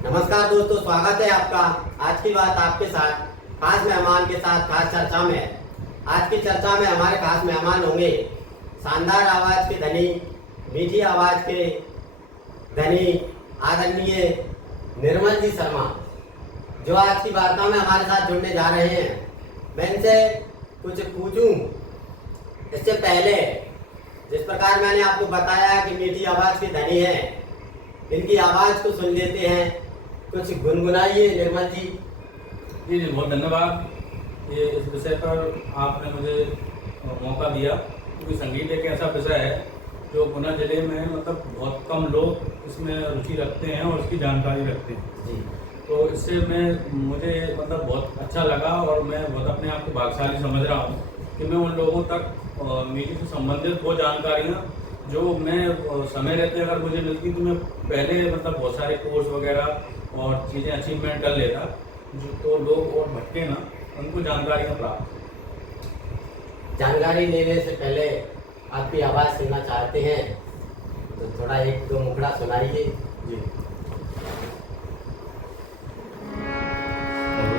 नमस्कार दोस्तों, स्वागत है आपका। आज की बात आपके साथ खास मेहमान के साथ खास चर्चा में है। आज की चर्चा में हमारे खास मेहमान होंगे शानदार आवाज के धनी, मीठी आवाज के धनी आदरणीय निर्मल जी शर्मा, जो आज की वार्ता में हमारे साथ जुड़ने जा रहे हैं। मैं इनसे कुछ पूछूं इससे पहले, जिस प्रकार मैंने आपको बताया कि मीठी आवाज के धनी हैं, इनकी आवाज को सुन लेते हैं। कुछ गुनगुनाइए निर्मल जी। जी जी, बहुत धन्यवाद। ये इस विषय पर आपने मुझे मौका दिया, क्योंकि संगीत एक ऐसा विषय है जो गुना जिले में मतलब बहुत कम लोग इसमें रुचि रखते हैं और इसकी जानकारी रखते हैं जी। तो इससे मुझे मतलब बहुत अच्छा लगा और मैं बहुत अपने आप को भाग्यशाली समझ रहा हूँ कि मैं उन लोगों तक म्यूजिक से संबंधित वो जानकारियाँ जो मैं समय रहते अगर मुझे मिलती तो मैं पहले मतलब बहुत सारे कोर्स वगैरह और चीज़ें अचीवमेंट कर लेता, जो तो लोग और भटके ना, उनको जानकारियाँ प्राप्त। जानकारी लेने से पहले आपकी आवाज सुनना चाहते हैं तो थोड़ा एक दो मुखड़ा सुनाइए जी।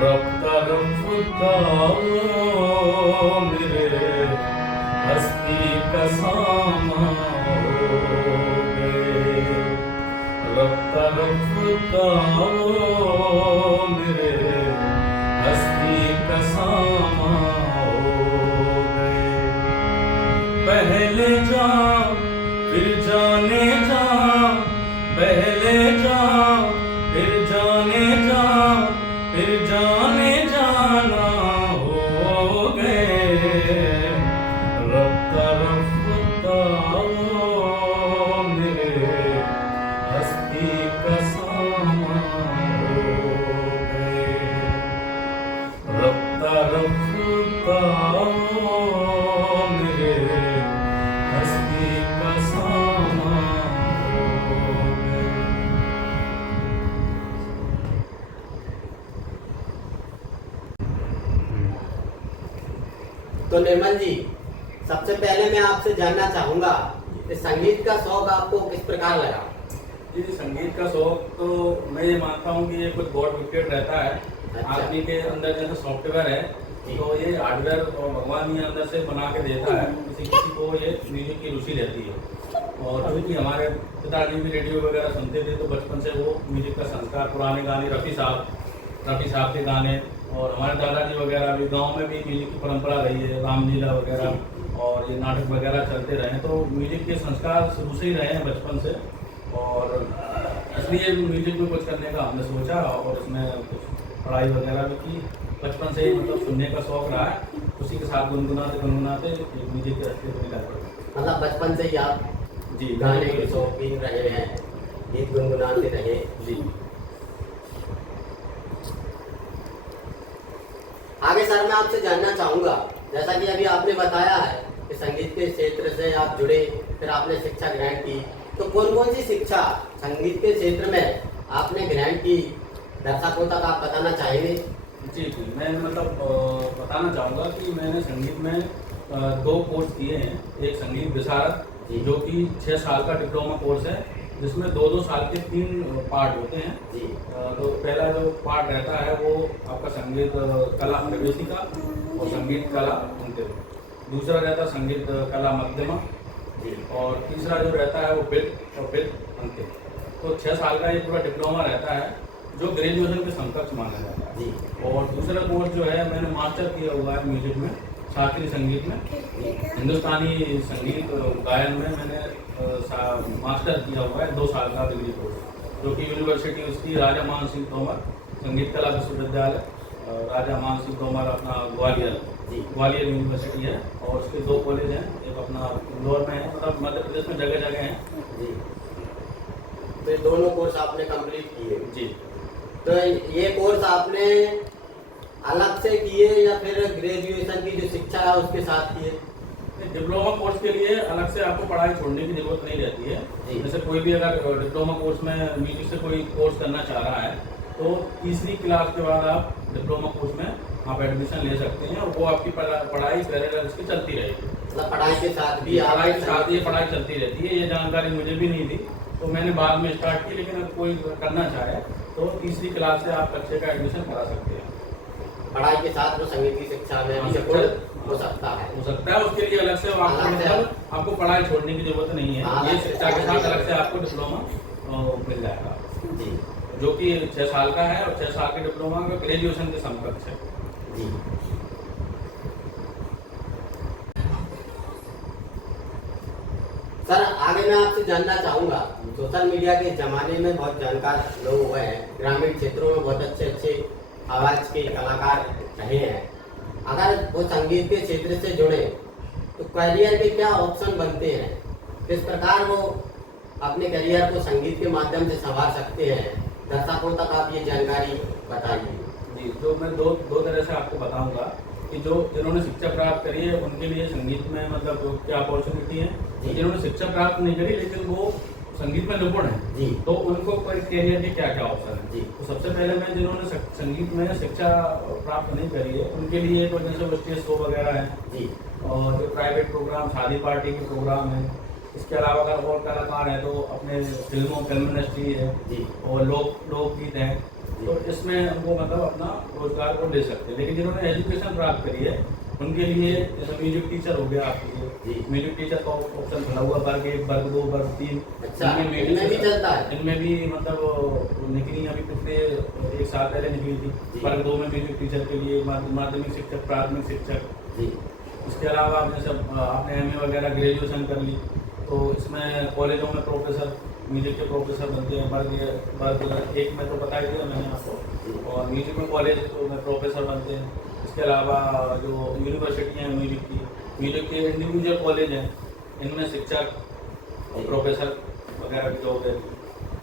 रफ्ता रफ्ता मेरे हस्ती का सामा हो गए, रफ्ता रफ्ता मेरे हस्ती का सामा हो गए। पहले जा फिर जाने जा, पहले जा फिर जाने जा, फिर जाने जाना हो गए। रफ्ता रफ्ता मेरे हस्ती का सामा हो गए, रफ्ता रफ्ता मेरे हस्ती का सामा हो गए। तो निर्मल जी, सबसे पहले मैं आपसे जानना चाहूंगा कि संगीत का शौक आपको किस प्रकार लगा। जी, संगीत का शौक तो मैं ये मानता हूँ कि ये कुछ गॉड गिफ्टेड रहता है। अच्छा। आदमी के अंदर जैसे सॉफ्टवेयर है तो ये हार्डवेयर और भगवान ये अंदर से बना के देता है। किसी किसी को ये म्यूजिक की रुचि रहती है और क्योंकि हमारे पिताजी भी रेडियो वगैरह सुनते थे तो बचपन से वो म्यूजिक का संस्कार, पुराने गाने रफ़ी साहब के गाने, और हमारे दादाजी वगैरह भी गांव में भी म्यूजिक की परंपरा रही है, रामलीला वगैरह और ये नाटक वगैरह चलते रहे, तो म्यूजिक के संस्कार शुरू से ही रहे हैं बचपन से। और इसलिए म्यूजिक में कुछ करने का हमने सोचा और इसमें कुछ पढ़ाई वगैरह भी की। बचपन से ही मतलब सुनने का शौक रहा है, उसी के साथ गुनगुनाते म्यूजिक के रास्ते पर निकल पड़े। मतलब बचपन से ही आप जी, गाने के शौकीन रहे हैं, गीत गुनगुनाते रहे। जी। आगे सर मैं आपसे जानना चाहूंगा, जैसा कि अभी आपने बताया है कि संगीत के क्षेत्र से आप जुड़े, फिर आपने शिक्षा ग्रहण की, तो कौन कौन सी शिक्षा संगीत के क्षेत्र में आपने ग्रहण की, दर्शकों तक आप बताना चाहेंगे। जी जी, मैं मतलब बताना चाहूँगा कि मैंने संगीत में 2 कोर्स किए हैं। एक संगीत विशारद जो कि 6 साल का डिप्लोमा कोर्स है, जिसमें 2-2 साल के 3 पार्ट होते हैं जी। तो पहला जो पार्ट रहता है वो आपका संगीत कला प्रवेशिका और संगीत कला अंतिम, दूसरा रहता है संगीत कला मध्यमा जी, और तीसरा जो रहता है वो फिर और फिर अंतिम। तो 6 साल का ये पूरा डिप्लोमा रहता है जो ग्रेजुएशन के समकक्ष माना जाता है जी। और दूसरा कोर्स जो है मैंने मास्टर किया हुआ है म्यूजिक में, शास्त्रीय संगीत में, हिंदुस्तानी संगीत गायन में मैंने मास्टर किया हुआ है 2 साल का डिग्री कोर्स, जो कि यूनिवर्सिटी उसकी राजा मान सिंह तोमर संगीत कला विश्वविद्यालय, राजा मान सिंह तोमर अपना ग्वालियर यूनिवर्सिटी है, और उसके 2 कॉलेज हैं, एक अपना इंदौर में है, मतलब मध्य प्रदेश में जगह जगह हैं जी। तो ये दोनों कोर्स आपने कंप्लीट किए जी। तो ये कोर्स आपने अलग से किए या फिर ग्रेजुएशन की जो शिक्षा है उसके साथ किए। डिप्लोमा कोर्स के लिए अलग से आपको पढ़ाई छोड़ने की जरूरत नहीं रहती है। जैसे कोई भी अगर डिप्लोमा कोर्स में म्यूजिक से कोई कोर्स करना चाह रहा है तो तीसरी क्लास के बाद आप डिप्लोमा कोर्स में आप एडमिशन ले सकते हैं और वो आपकी पढ़ाई पैरेलल इसकी चलती रहेगी। मतलब पढ़ाई के साथ भी पढ़ाई के साथ ये पढ़ाई चलती रहती है। ये जानकारी मुझे भी नहीं थी तो मैंने बाद में स्टार्ट की, लेकिन अगर कोई करना चाहे तो तीसरी क्लास से आप बच्चे का एडमिशन करा सकते हैं। पढ़ाई के साथ वो संगीत की शिक्षा में भी निपुण हो सकता है। उसके लिए अलग से आपको अलग से मतलब आपको पढ़ाई छोड़ने की जरूरत नहीं है। हाँ, ये अलग से शिक्षा के साथ पढ़ाई अलग से आपको डिप्लोमा मिल जाएगा जी जो कि 6 साल का है और 6 साल के डिप्लोमा का ग्रेजुएशन के समकक्ष है। जी। सर आगे मैं आपसे जानना चाहूँगा, सोशल मीडिया के जमाने में बहुत जानकार लोग हुए हैं, ग्रामीण क्षेत्रों में बहुत अच्छे अच्छे आवाज के कलाकार रहे हैं। अगर वो संगीत के क्षेत्र से जुड़े तो करियर के क्या ऑप्शन बनते हैं, किस प्रकार वो अपने करियर को संगीत के माध्यम से संवार सकते हैं, दर्शकों तक आप ये जानकारी बताइए। जी, तो मैं दो तरह से आपको बताऊंगा कि जो जिन्होंने शिक्षा प्राप्त करी है उनके लिए संगीत में मतलब क्या अपॉर्चुनिटी है, जिन्होंने शिक्षा प्राप्त नहीं करी लेकिन वो संगीत में निपुण है जी, तो उनको करियर के क्या क्या ऑप्शन है। जी, तो सबसे पहले मैं जिन्होंने संगीत में शिक्षा प्राप्त नहीं करी है उनके लिए तो जैसे वो स्टेज शो वगैरह है जी, और जो प्राइवेट प्रोग्राम शादी पार्टी के प्रोग्राम है, इसके अलावा अगर और कलाकार हैं तो अपने फिल्म इंडस्ट्री है जी, और लोकगीत है, तो इसमें वो मतलब अपना रोजगार को ले सकते हैं। लेकिन जिन्होंने एजुकेशन प्राप्त करी है उनके लिए जैसे म्यूजिक टीचर हो गया आपके लिए, जी। म्यूजिक टीचर का ऑप्शन खुला हुआ वर्ग 1, वर्ग 2, वर्ग 3। अच्छा, इनमें भी चलता है? इनमें भी मतलब निकली अभी पिछले 1 साल पहले निकली जी। थी वर्ग 2 में म्यूजिक टीचर के लिए, माध्यमिक शिक्षक, प्राथमिक शिक्षक। जी, इसके अलावा आप जैसे आपने MA वगैरह ग्रेजुएशन कर ली तो इसमें कॉलेजों में प्रोफेसर, म्यूजिक के प्रोफेसर बनते हैं। वर्ग 1 में तो बता ही दिया मैंने आपको, और म्यूजिक में कॉलेज में प्रोफेसर बनते हैं। इसके अलावा जो यूनिवर्सिटियाँ हैं म्यूजिक के इंडिविजुअल कॉलेज हैं, इनमें शिक्षक और प्रोफेसर वगैरह की जॉब है।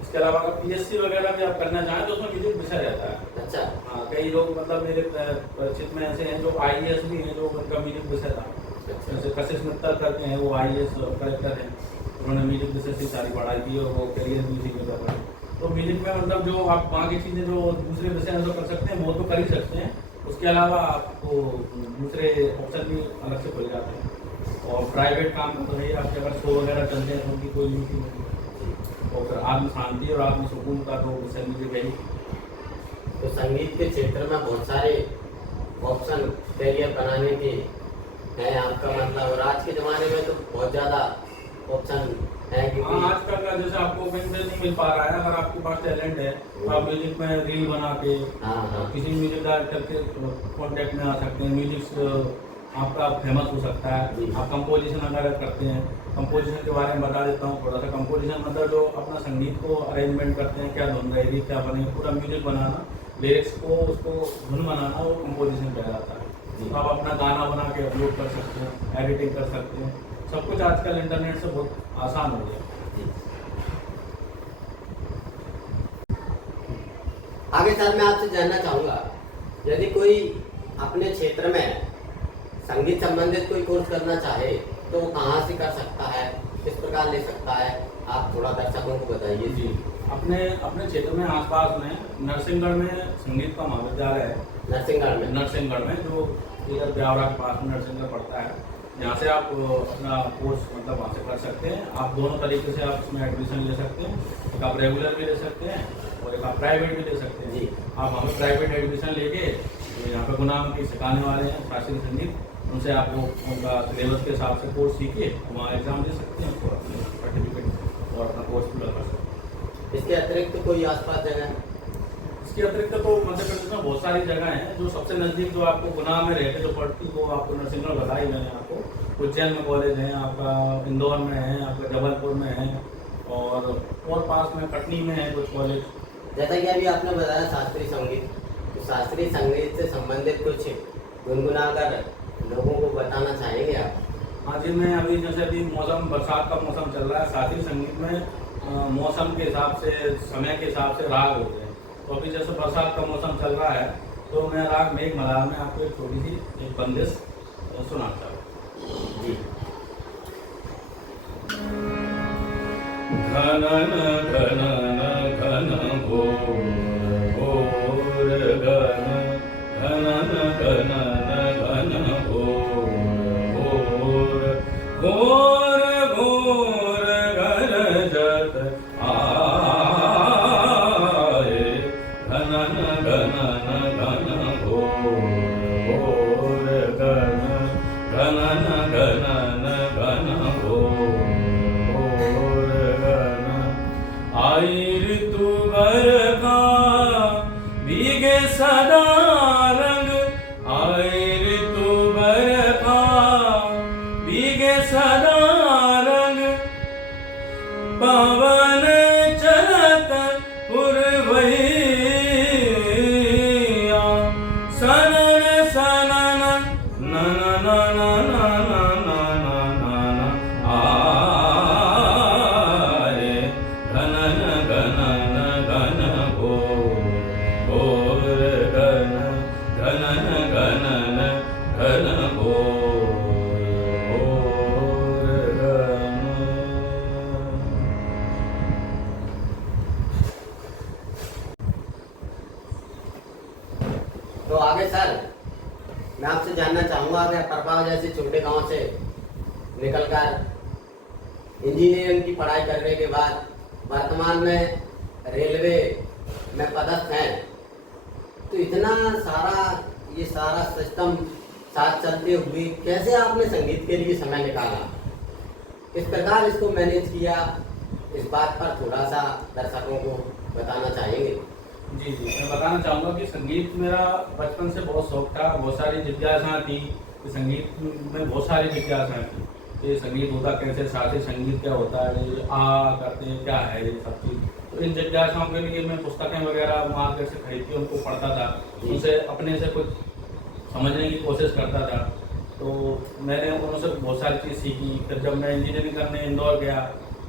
इसके अलावा अगर PSC वगैरह भी आप करना चाहें तो उसमें म्यूजिक विषय रहता है। अच्छा, हाँ, कई लोग मतलब मेरे परिचित में ऐसे हैं जो IAS भी हैं जो उनका म्यूजिक विषय था। जैसे कशिश मित्तल करते हैं, वो IAS कलेक्टर हैं, उन्होंने म्यूजिक विषय से सारी पढ़ाई की और वो करियर म्यूजिक में कर रहे हैं। तो म्यूजिक में मतलब जो आप वहाँ की चीज़ें जो दूसरे विषय जो कर सकते हैं वो तो कर ही सकते हैं, उसके अलावा आपको दूसरे ऑप्शन भी अलग से खुल जाते हैं। और प्राइवेट काम तो है, आपके अगर शो वगैरह चलते हैं तो उनकी कोई ड्यूटी नहीं, और फिर आत्म शांति और आत्म सुकून का तो विषय म्यूजिक है ही। तो संगीत के क्षेत्र में बहुत सारे ऑप्शन करियर बनाने के हैं आपका मतलब, और आज के ज़माने में तो बहुत ज़्यादा ऑप्शन है हाँ, क्योंकि आजकल का जैसे आपको कहीं से नहीं मिल पा रहा है, अगर आपके पास टैलेंट है तो आप म्यूजिक में रील बना के हाँ, किसी म्यूजिक डायरेक्टर के कांटेक्ट में आ सकते हैं, म्यूजिक आपका फेमस हो सकता है। आप कंपोजिशन वगैरह करते हैं, कंपोजिशन के बारे में बता देता हूँ थोड़ा सा। कंपोजिशन मतलब जो अपना संगीत को अरेंजमेंट करते हैं, क्या धुन रहेगी, क्या बनेगी, पूरा म्यूजिक बनाना, लिरिक्स को उसको धुन बनाना, वो कंपोजिशन कहलाता है। तो आप अपना गाना बना के अपलोड कर सकते हैं, एडिटिंग कर सकते हैं, सब कुछ आजकल इंटरनेट से बहुत आसान हो गया। आगे सर मैं आपसे जानना चाहूँगा, यदि कोई अपने क्षेत्र में संगीत संबंधित कोई कोर्स करना चाहे तो वो कहाँ से कर सकता है, किस प्रकार ले सकता है, आप थोड़ा दर्शकों को बताइए। जी, अपने क्षेत्र में आसपास में नरसिंहगढ़ में संगीत का महाविद्यालय है। नरसिंहगढ़ में जो इधर ब्यावरा के पास में नरसिंहगढ़ पड़ता है, यहाँ से आप अपना कोर्स मतलब वहाँ से कर सकते हैं। आप दोनों तरीके से आप उसमें एडमिशन ले सकते हैं, एक आप रेगुलर भी ले सकते हैं और एक आप प्राइवेट भी ले सकते हैं। जी, आप वहाँ पे प्राइवेट एडमिशन लेके तो यहाँ पे गुनाम की सिखाने वाले हैं शास्त्रीय संगीत, उनसे आप वो उनका सिलेबस के हिसाब से कोर्स सीखिए, वहाँ एग्जाम दे सकते हैं और अपने सर्टिफिकेट और अपना कोर्स पूरा कर सकते हैं। इसके अतिरिक्त कोई आसपास जगह? इसके अतिरिक्त तो मध्य प्रदेश में बहुत सारी जगह हैं। जो सबसे नज़दीक जो आपको गुना में रहते जो पड़ती वो आपको नरसिंहगढ़ बताई मैंने आपको, उज्जैन में कॉलेज हैं, आपका इंदौर में है, आपका जबलपुर में है और पास में कटनी में है कुछ कॉलेज। जैसा कि अभी आपने बताया शास्त्रीय संगीत, तो शास्त्रीय संगीत से संबंधित कुछ गुनगुना कर लोगों को बताना चाहेंगे आप? हाँ जी, मैं अभी जैसे अभी मौसम बरसात का मौसम चल रहा है, शास्त्रीय संगीत में मौसम के हिसाब से, समय के हिसाब से राग होते हैं। तो अभी जैसे बरसात का मौसम चल रहा है तो मैं राग मेघ मल्हार में आपको एक छोटी सी एक बंदिश सुनाता हूँ जी। घनन घनन घन घोर घोर घन घनन घनन घन घोर घोर घोर घोर गरजत आए आई ऋतु बरखा भीगे सदा रंग, आई ऋतु बरखा भीगे सदा रंग, पवन चलत पुरवैया सनन सनन नन नन नन नन आरे गणन गणन गण घोर गण गणन गणन गण घोर गण। तो आगे सर मैं आपसे जानना चाहूँगा कि परपाव जैसे छोटे गांव से निकलकर इंजीनियरिंग की पढ़ाई करने के बाद वर्तमान में रेलवे में पदस्थ हैं, तो इतना सारा ये सारा सिस्टम साथ चलते हुए कैसे आपने संगीत के लिए समय निकाला, किस प्रकार इसको मैनेज किया, इस बात पर थोड़ा सा दर्शकों को बताना चाहेंगे। जी जी, मैं बताना चाहूँगा कि संगीत मेरा बचपन से बहुत शौक था, बहुत सारी जिज्ञासाएं थी कि संगीत में बहुत सारी जिज्ञासाएं थी कि संगीत होता कैसे, शास्त्रीय संगीत क्या होता है, ये करते हैं क्या है, ये सब चीज़। तो इन जिज्ञासाओं के लिए मैं पुस्तकें वगैरह मार्केट से खरीद के उनको पढ़ता था, उनसे अपने से कुछ समझने की कोशिश करता था। तो मैंने उनसे बहुत सारी चीज़ सीखी। फिर जब मैं इंजीनियरिंग करने इंदौर गया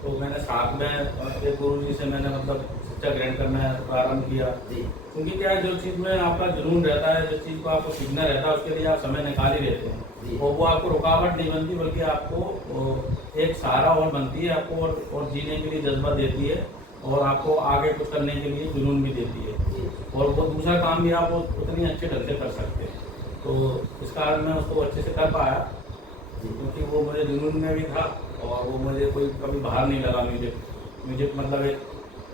तो मैंने साथ में एक गुरुजी से मैंने मतलब शिक्षा ग्रहण करना प्रारंभ किया। क्योंकि क्या है, जो चीज़ में आपका जुनून रहता है, जिस चीज़ को आपको सीखना रहता है, उसके लिए आप समय निकाल ही रहते हैं और वो आपको रुकावट नहीं बनती, बल्कि आपको एक सहारा और बनती है, आपको और जीने के लिए जज्बा देती है और आपको आगे कुछ करने के लिए जुनून भी देती है और वो दूसरा काम भी आप उतनी अच्छे ढंग से कर सकते हैं। तो इस कारण मैं उसको अच्छे से कर पाया क्योंकि वो मुझे जुनून में भी था और वो मुझे कोई कभी बाहर नहीं लगा। म्यूजिक मतलब एक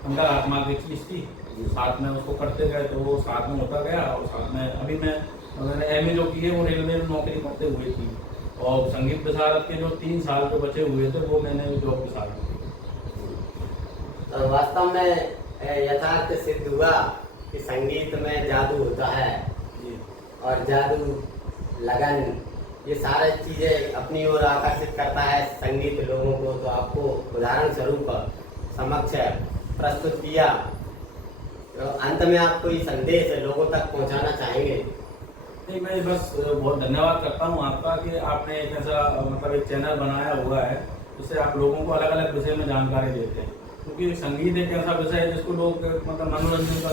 अंदर आत्मा की चीज़ थी, साथ में उसको करते गए तो वो साथ में होता गया। और साथ में अभी मैंने MA जो की है वो रेलवे में नौकरी करते हुए थी और संगीत विशारद के जो 3 साल जो बचे हुए थे वो मैंने जॉब के साथ की। तो वास्तव में यथार्थ सिद्ध हुआ कि संगीत में जादू होता है और जादू लगन ये सारी चीज़ें अपनी ओर आकर्षित करता है संगीत लोगों को। तो आपको उदाहरण स्वरूप समक्ष प्रस्तुत किया। तो अंत में आप कोई संदेश लोगों तक पहुंचाना चाहेंगे? नहीं, मैं बस बहुत धन्यवाद करता हूँ आपका कि आपने एक ऐसा मतलब एक चैनल बनाया हुआ है जिससे आप लोगों को अलग अलग विषय में जानकारी देते हैं। क्योंकि संगीत एक ऐसा विषय है जिसको लोग मतलब मनोरंजन का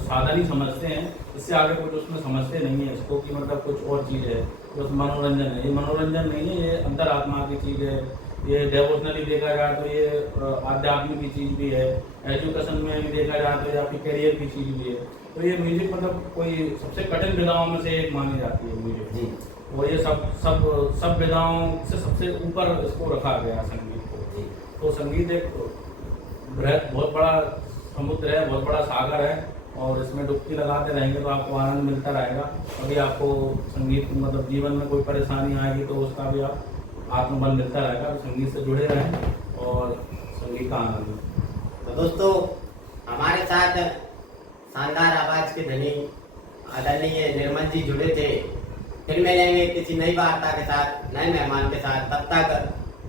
साधन ही समझते हैं, इससे आगे कुछ उसमें समझते नहीं है इसको कि मतलब कुछ और चीज़ है, बस मनोरंजन है। ये मनोरंजन नहीं है, ये अंतर आत्मा की चीज़ है। ये डेवोशनली देखा जाए तो ये आध्यात्मिक की चीज़ भी है, एजुकेशन में भी देखा जाए तो या फिर करियर की चीज़ भी है। तो ये म्यूजिक मतलब कोई सबसे कठिन विधाओं में से एक मानी जाती है म्यूजिक जी। और ये सब विधाओं से सबसे ऊपर इसको रखा गया संगीत को। तो संगीत एक बृहद बहुत बड़ा समुद्र है, बहुत बड़ा सागर है और इसमें डुबकी लगाते रहेंगे तो आपको आनंद मिलता रहेगा। अभी आपको संगीत मतलब जीवन में कोई परेशानी आएगी तो उसका भी आप आत्मबल मिलता रहेगा। तो संगीत से जुड़े रहें और संगीत का आनंद। तो दोस्तों हमारे साथ शानदार आवाज के धनी आदरणीय निर्मल जी जुड़े थे। फिर मिलेंगे किसी नई वार्ता के साथ, नए मेहमान के साथ। तब तक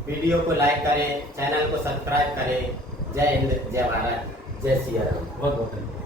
वीडियो को लाइक करें, चैनल को सब्सक्राइब करें। जय हिंद, जय भारत, जय सिया राम। बहुत बहुत धन्यवाद।